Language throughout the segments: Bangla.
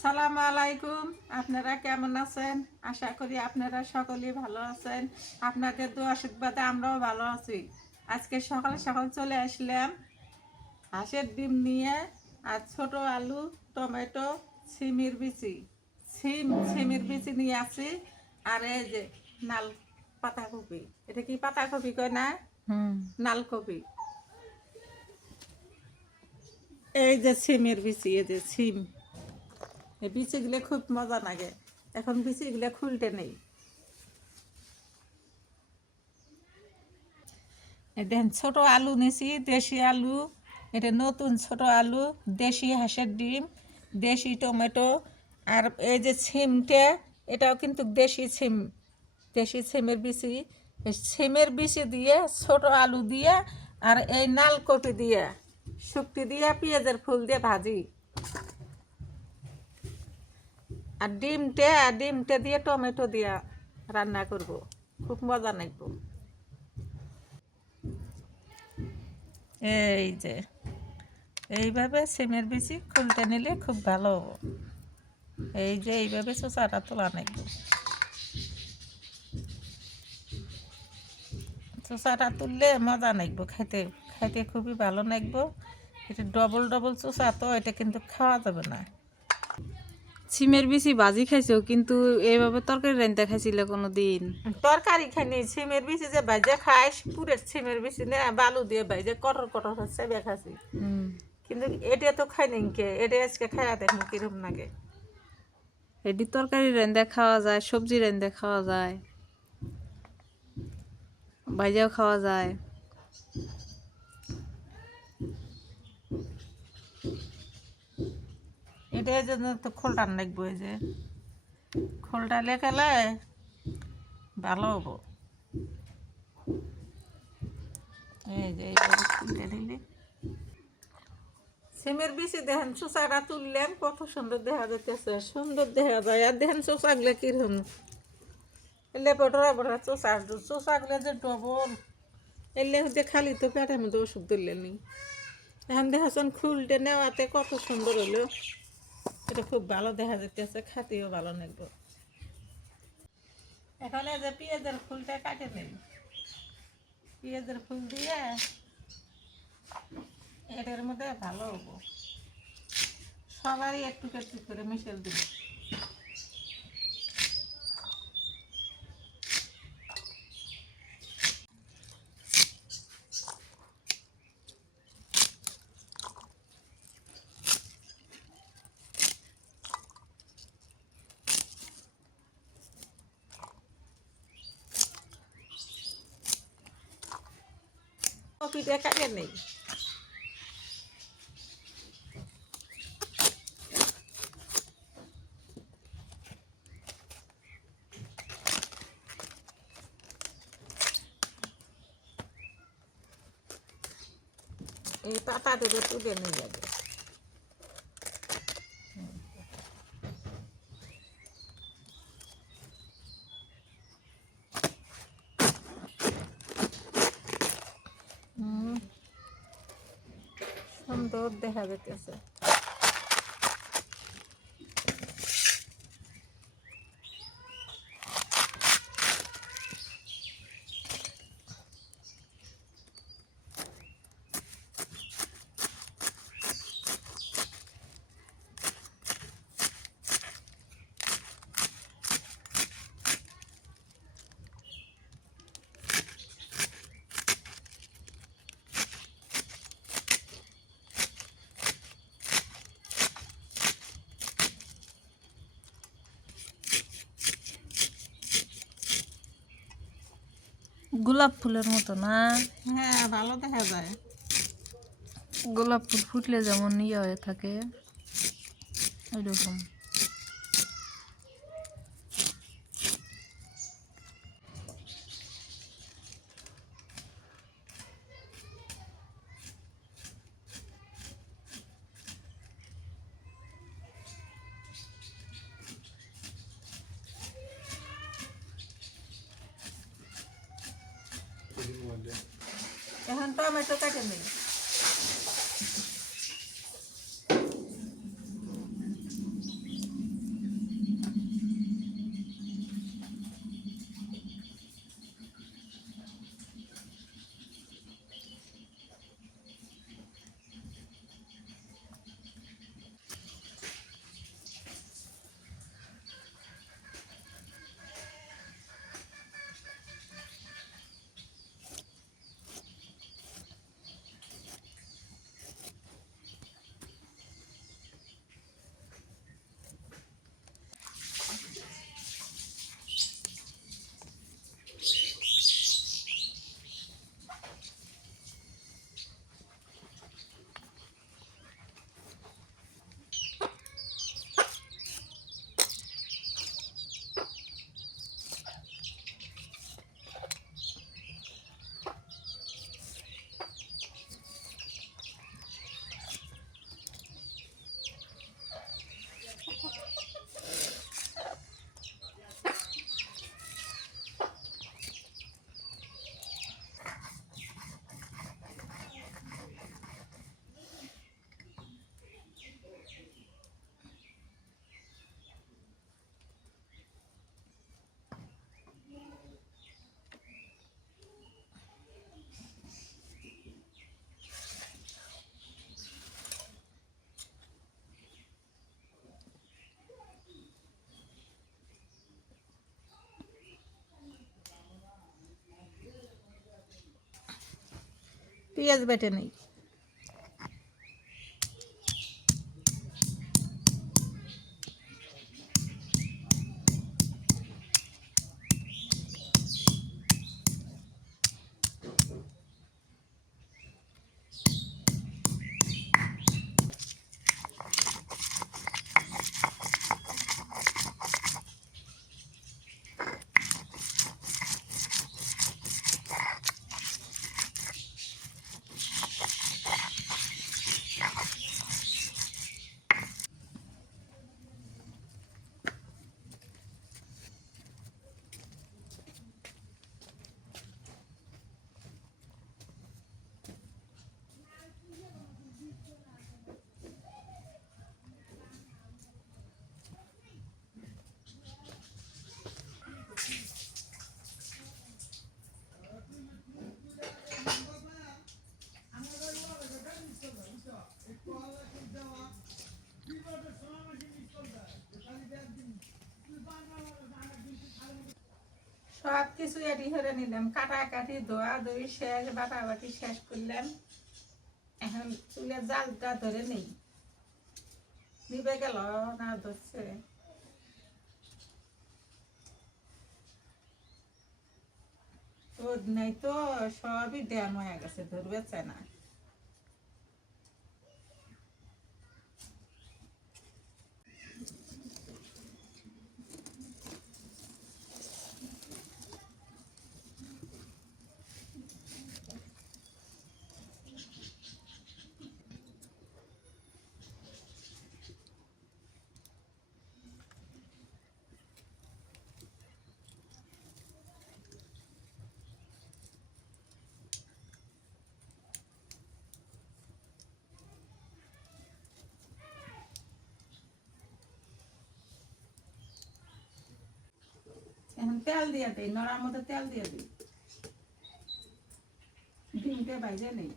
আসসালামু আলাইকুম। আপনারা কেমন আছেন? আশা করি আপনারা সকলেই ভালো আছেন। আপনাদের দু আশীর্বাদে আমরাও ভালো আছি। আজকে সকাল সকাল চলে আসলাম হাঁসের ডিম নিয়ে আর ছোট আলু টমেটো সিমের বিচি। সিম সিমির বিচি নিয়ে আসি। আর এই যে নাল পাতাকপি। এটা কি পাতাকপি কয় না? নালকপি। এই যে সিমের বিচি এই যে সিম বিচিগুলো খুব মজা লাগে। এখন বিচিগুলো খুলতে নেই। দেখেন, ছোট আলু নিছি, দেশি আলু। এটা নতুন ছোট আলু, দেশি হাঁসের ডিম, দেশি টমেটো, আর এই যে সিমটা এটাও কিন্তু দেশি সিম দেশি সিমের বিচি। সিমের বিচি দিয়ে, ছোট আলু দিয়ে, আর এই নালকপি দিয়ে, শুক্তি দিয়ে, পেঁয়াজের ফুল দিয়ে ভাজি। আর ডিমটে ডিমটে দিয়ে টমেটো দিয়া রান্না করব। খুব মজা লাগবো। এই যে, এইভাবে সিমের বিচি খুলতে নিলে খুব ভালো হব। এই যে, এইভাবে চোচাটা তোলা লাগবে। চোচাটা তুললে মজা লাগবো খাইতে খাইতে খুবই ভালো লাগবো। এটা ডবল ডবল চোচা তো, এটা কিন্তু খাওয়া যাবে না। সিমের বেশি ভাজি খাইছো কিন্তু এইভাবে তরকারি রান্না খাইছিল কোনো দিন তরকারি খাইনি সিমের বিচি যে ভাজে খাই পুরের সিমের বিচি না বালু দিয়ে ভাজে কটর কটর হচ্ছে খাসি কিন্তু এটা তো খাই নি কে এটা আজকে খাইয়া দেখুন কিরম লাগে। এটি তরকারি রান্না খাওয়া যায় সবজি রান্না খাওয়া যায় ভাজাও খাওয়া যায়। এটার জন্য তো খোলটান লাগবো এই যে। খোলটা লেখালে ভালো হব। এই যে সিমের বেশি কত সুন্দর দেখা যাইতেছে, সুন্দর দেখা যায়। আর যে ডবল। এলে হচ্ছে খালি তো পেটের মধ্যে ওষুধ দিলেনি এখন দেখাচ্ছেন খুলটে নেওয়াতে কত সুন্দর হলো। এটা খুব ভালো দেখা যাইতেছে খাতেও ভালো লাগবে। এখন যে পেঁয়াজের ফুলটা কাটে নেই পেঁয়াজের ফুল দিয়ে এটার মধ্যে ভালো হব। সবারই একটু একটু করে মিশেল দিব। কপিটা কাটে নেই এই পাতা দুটো তুলে নিয়ে যাবে হুম। সুন্দর দেখা যাইতেছে। গোলাপ ফুলের মতো না? হ্যাঁ ভালো দেখা যায়। গোলাপ ফুল ফুটলে যেমন ইয়ে হয়ে থাকে ওইরকম। পেঁয়াজ বেটে নেই সব কিছু এটি করে নিলাম। কাটাকাটি, ধোয়া ধুই শেষ বাটাবাটি শেষ করলাম। এখন চুলে জালটা ধরে নেই। নিবে গেল, না ধরছে। রোদ নাই তো, সবই ড্যাম হয়ে গেছে, ধরবে না। এখন তেল দিয়ে দিই নড়ার মধ্যে তেল দিয়ে দিই ডিমটা বাইরে নেই।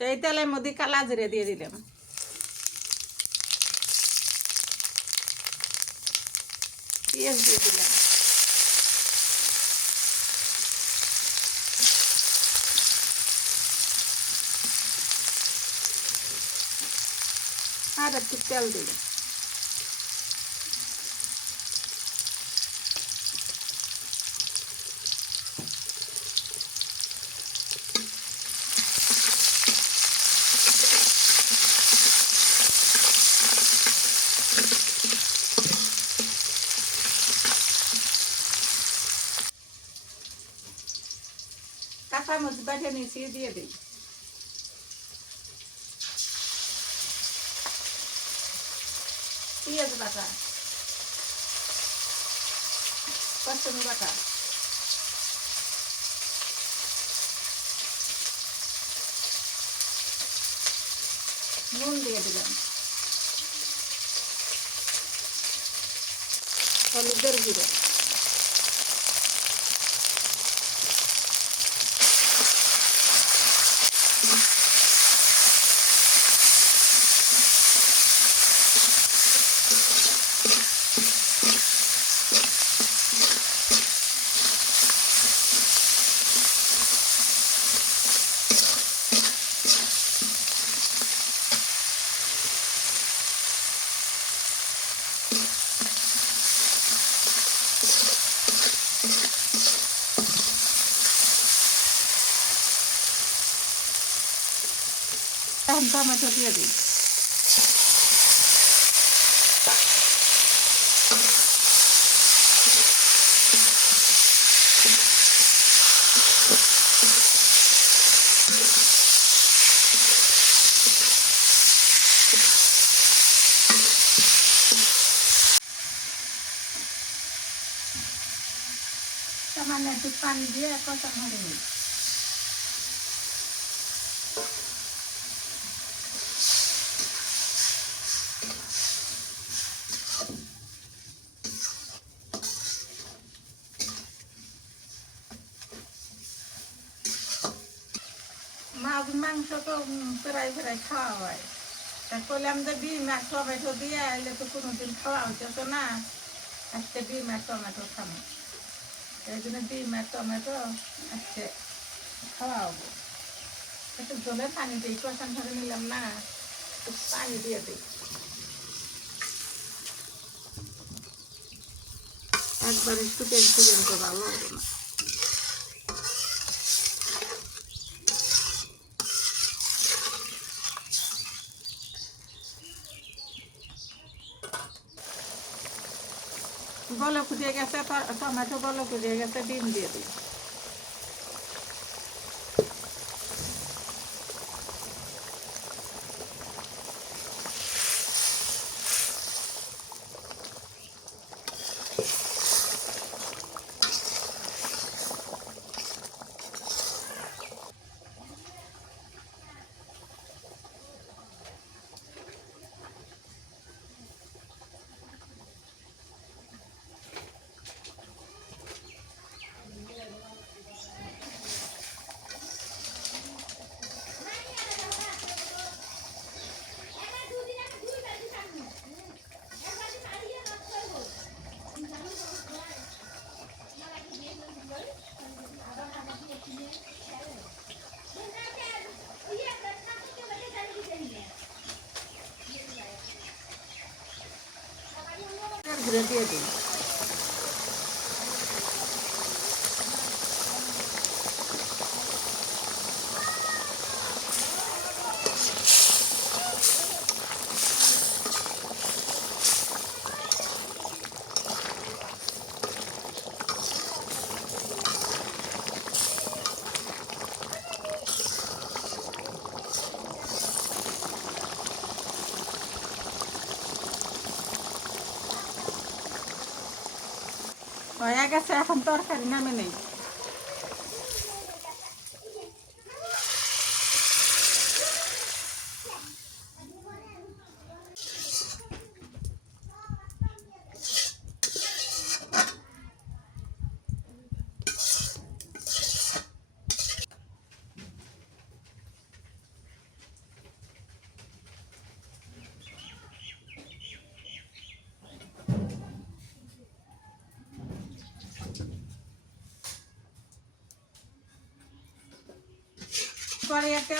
তো এই তেলের মধ্যে কালা জিরে দিয়ে দিলাম। পেঁয়াজ দিয়ে দিলাম। আর একটু তেল দিলাম। মরিচ বাটে নিয়েছি দিয়ে দিই পেঁয়াজ বাটা পশ্চিমি বাটা নুন দিয়ে দিলাম হলুদের গুঁড়ো এখন টমেটো দিয়ে দিই। সামান্য একটু পানি দিয়ে কষা ভরে নিই মাছ মাংস তো প্রায় প্রায় খাওয়া হয়। তা করলাম যে ডিম আর টমেটো দিয়ে এলে তো কোনোদিন খাওয়া হতো না। আজকে ডিম আর টমেটো খাব। এই জন্য ডিম আর টমেটো আজকে খাওয়া হব। একটু জলে পানি দিই কষান ধরে নিলাম না, একটু পানি দিয়ে দিই। একবারে শুকিয়ে শুকিয়ে তো ভালো হবে না। বলো ফুটিয়ে গেছে টমেটো বলো ফুটিয়ে গেছে ডিম দিয়ে দিই দিয়ে দিই হয়ে গেছে এখন তরকারি নামে নেই।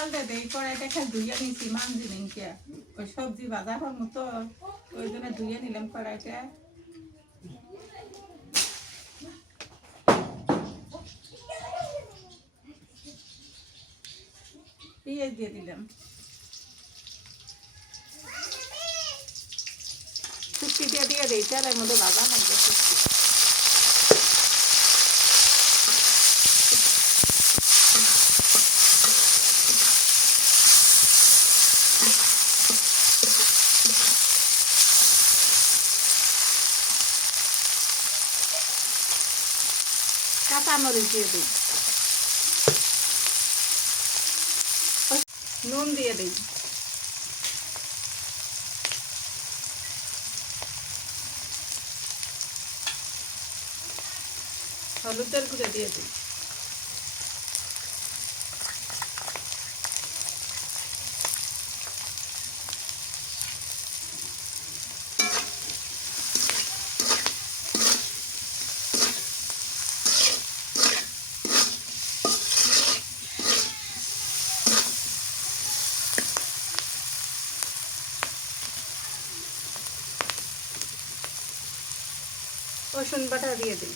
তেল দে দেই কড়াইটা খালি ধুইয়া নিছি মাংজি নিকে ওই সবজি বাজার হল মতো, ওই জন্য ধুইয়া নিলাম কড়াইটা পেঁয়াজ দিয়ে দিলাম। শুক্তি দিয়ে দিয়ে দিই, তেলের মধ্যে বাজা লাগবে কাঁচামরিচ দিয়ে দিই। নুন দিয়ে দিই। হলুদের গুঁড়ো দিয়ে দিই। রসুন বাটা দিয়ে দিই।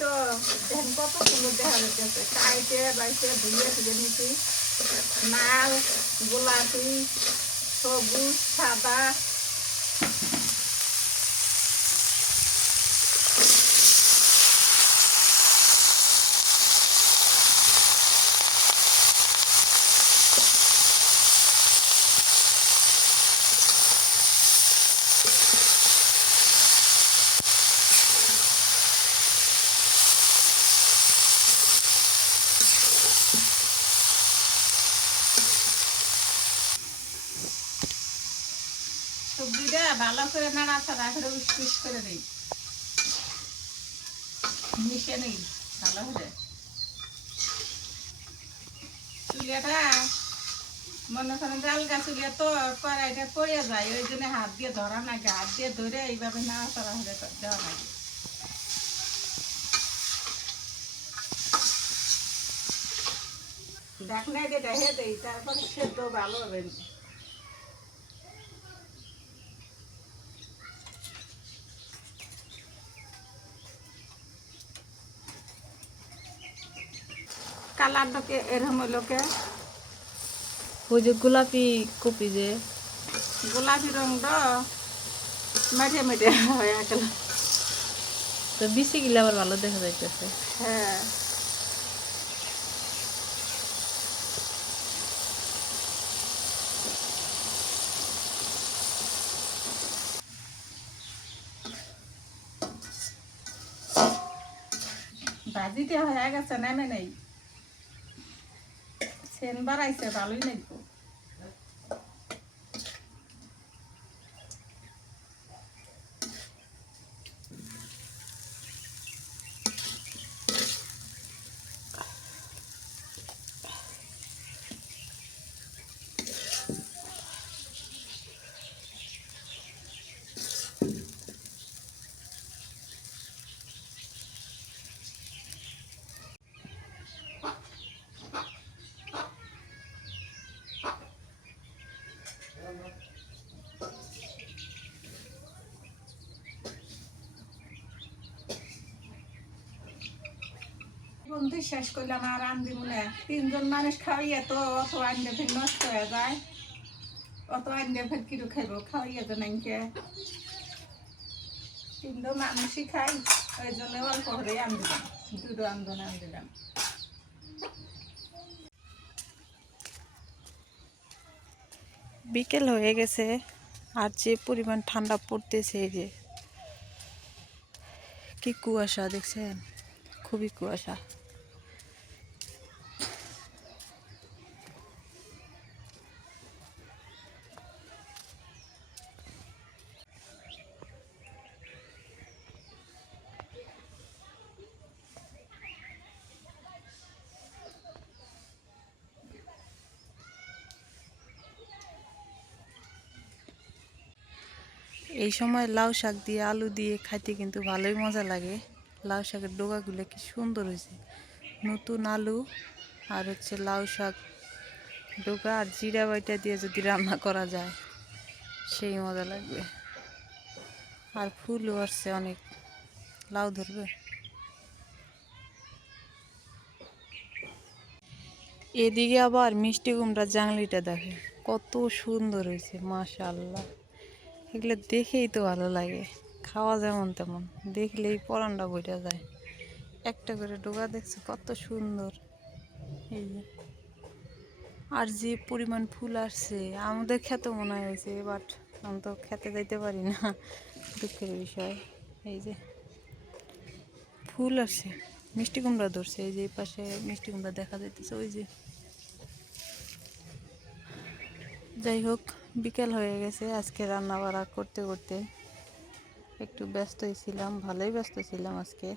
তো দেখেন কত সুন্দর দেখা যাচ্ছে। কাইতে বাইতে ধুয়ে গোলাপি, সবুজ, সাদা। করে নাড়াচাড়া করে উসকুস করে দিই মিশে নেই, ভালো করে চুলিয়াটা, মনে করেন আলগা চুলিয়া তো কড়াইটা পড়ে যায়, ওই জন্য হাত দিয়ে ধরা নাকি হাত দিয়ে ধরে এইভাবে নাড়াচাড়া করে দেওয়া লাগে ঢাকনা দিয়ে দেখে দেই, তারপরে সেদ্ধ ভালো হবে। কালারটাকে এরকম লোকে ওই যে গোলাপি কপি যে। গোলাপি রংটা মেটে মেটে হয়ে গেল তো বিসি গিলে আবার ভালো দেখা যাইতেছে। হ্যাঁ। ভাজিতে হয়ে গেছে নেমে নেই। সেন বাড়াইছে ভালোই নেই শেষ করলাম আর আনদি মনে তিনজন মানুষ খাওয়াইয়া তো অত আনলে ফের নষ্ট হয়ে যায়। অত আনলে ফের কিরু খাইব? খাওয়াইয়া তো নাইকে তিনজন মানুষই খাই, ওই জন্য অল্প করে আন দিলাম দুটো আন্দোলন আন দিলাম বিকেল হয়ে গেছে, আর যে পরিমাণ ঠান্ডা পড়তেছে এই যে, কি কুয়াশা দেখছেন? খুবই কুয়াশা। এই সময় লাউ শাক দিয়ে আলু দিয়ে খাইতে কিন্তু ভালোই মজা লাগে। লাউ শাকের ডোকাগুলো কি সুন্দর হয়েছে নতুন আলু আর হচ্ছে লাউ শাক ডোকা আর জিরা বাইটা দিয়ে যদি রান্না করা যায়, সেই মজা লাগবে। আর ফুলও আসছে অনেক। লাউ ধরবে? এদিকে আবার মিষ্টি কুমড়ার জাংলিটা দেখে কত সুন্দর হয়েছে মাশাআল্লাহ। এগুলো দেখেই তো ভালো লাগে। খাওয়া যেমন তেমন, দেখলেই পরানটা বইটা যায়। একটা করে ডোকা দেখছে, কত সুন্দর। এই যে। আর যে পরিমাণ ফুল আসছে, আমাদের খেতে মনে হয়েছে বাট আমি তো খেতে যাইতে পারি না। দুঃখের বিষয়। এই যে। ফুল আসছে, মিষ্টি কুমড়া ধরছে, এই যে পাশে মিষ্টি কুমড়া দেখা যাইতেছে, ওই যে। যাই হোক। বিকেল হয়ে গেছে আজকে রান্না বাড়া করতে করতে একটু ব্যস্তই ছিলাম ভালোই ব্যস্ত ছিলাম আজকে।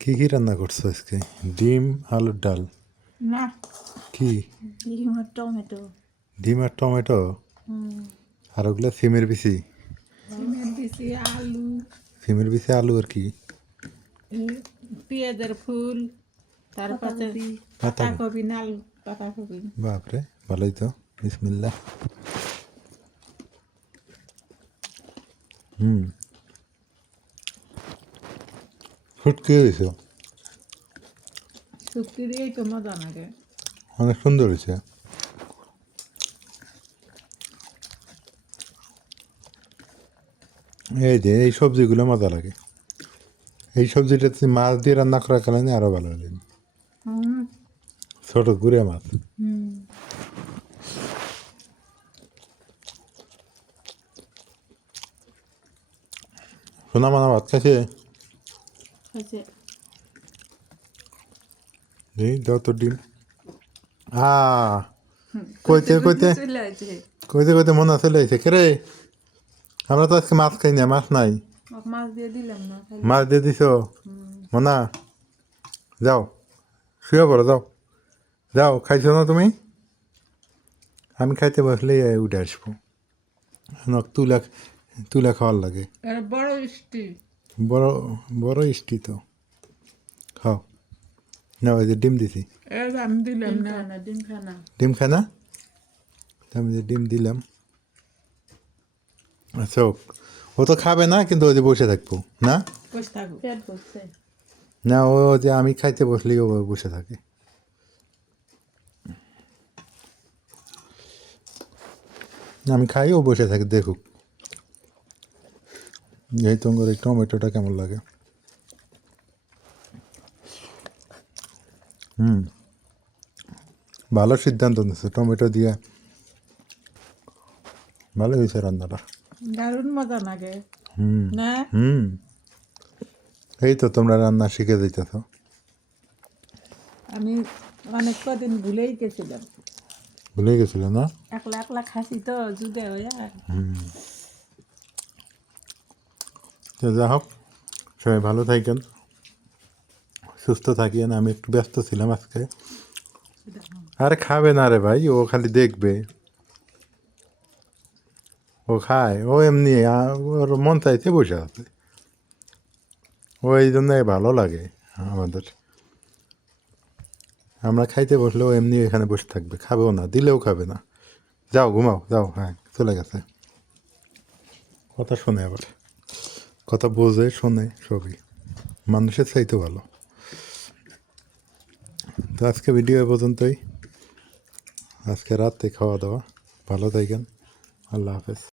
কি কি রান্না করছ আজকে? ডিম আলুর ডাল? না। কি? ডিম আর টমেটো। ডিম আর টমেটো? আর ওগুলো সিমের বিচি? সিমের দিছি আলু। সিমের বিচি আলু আর কি? পেঁয়াজের ফুল। তারপরে পাতা কপি নাল পাতা কপি বাপরে ভালোই তো বিসমিল্লা হুম। ফুটকি হয়েছে শুক্তি দিয়েই তো মজা লাগে। অনেক সুন্দর হয়েছে। এই যে এই সবজিগুলো মজা লাগে। এই সবজিটা মাছ দিয়ে রান্না করার কারণে আরও ভালো লাগে। ছোট গুড়ে মাছ সোনা মানা ভাত খাইছে দাও তো ডিম আ কইতে কইতে কইতে কইতে মনে আছে লাইছে কে রে আমরা তো আজকে মাছ খাই না মাছ নাই মাছ দিয়ে দিলাম না মাছ দিয়ে দিছ মনা যাও শুয়ে পড়ো যাও। যাও খাইছো না তুমি? আমি খাইতে বসলে উঠে আসব। নখ তুলা তুলা খাওয়ার লাগে। বড় মিষ্টি বড় বড় ইষ্টি তো। খাও। না ওই যে ডিম দিছি। এর আমি দিলাম না। ডিম খানা খায় না? তা আমি যে ডিম দিলাম। আচ্ছা ও- ও তো খাবে না কিন্তু ওই যে বসে থাকব না? বসে থাকো পেট বসছে না ও যে আমি খাইতে বসলেই ও বসে থাকে। আমি খাই ও বসে থাকে দেখুক। এই তোমার এই টমেটোটা কেমন লাগে। হুম। ভালো সিদ্ধান্ত নিচ্ছে টমেটো দিয়ে। ভালো হয়েছে রান্নাটা। দারুণ মজা লাগে। হুম। হুম। এই তো তোমরা রান্না শিখে দিতেছ আমি অনেক কদিন ভুলেই গেছিলাম। ভুলে গেছিলে না? একলা একলা খাসি তো জুদে তো যা হোক সবাই ভালো থাকেন সুস্থ থাকিয়েন আমি একটু ব্যস্ত ছিলাম আজকে। আরে খাবে না রে ভাই ও খালি দেখবে। ও খায় ও এমনি ওর মন চাইতে বসে আছে। ও এই জন্য ভালো লাগে আমাদের। আমরা খাইতে বসলেও এমনি এখানে বসে থাকবে, খাবেও না, দিলেও খাবে না। যাও, ঘুমাও, যাও হ্যাঁ চলে গেছে। কথা শোনে আবার, কথা বোঝে শোনে সবই। মানুষের চাইতে ভালো। তো আজকে ভিডিও পর্যন্তই। আজকে রাতে খাওয়া দাওয়া। ভালো থাকেন। আল্লাহ হাফেজ।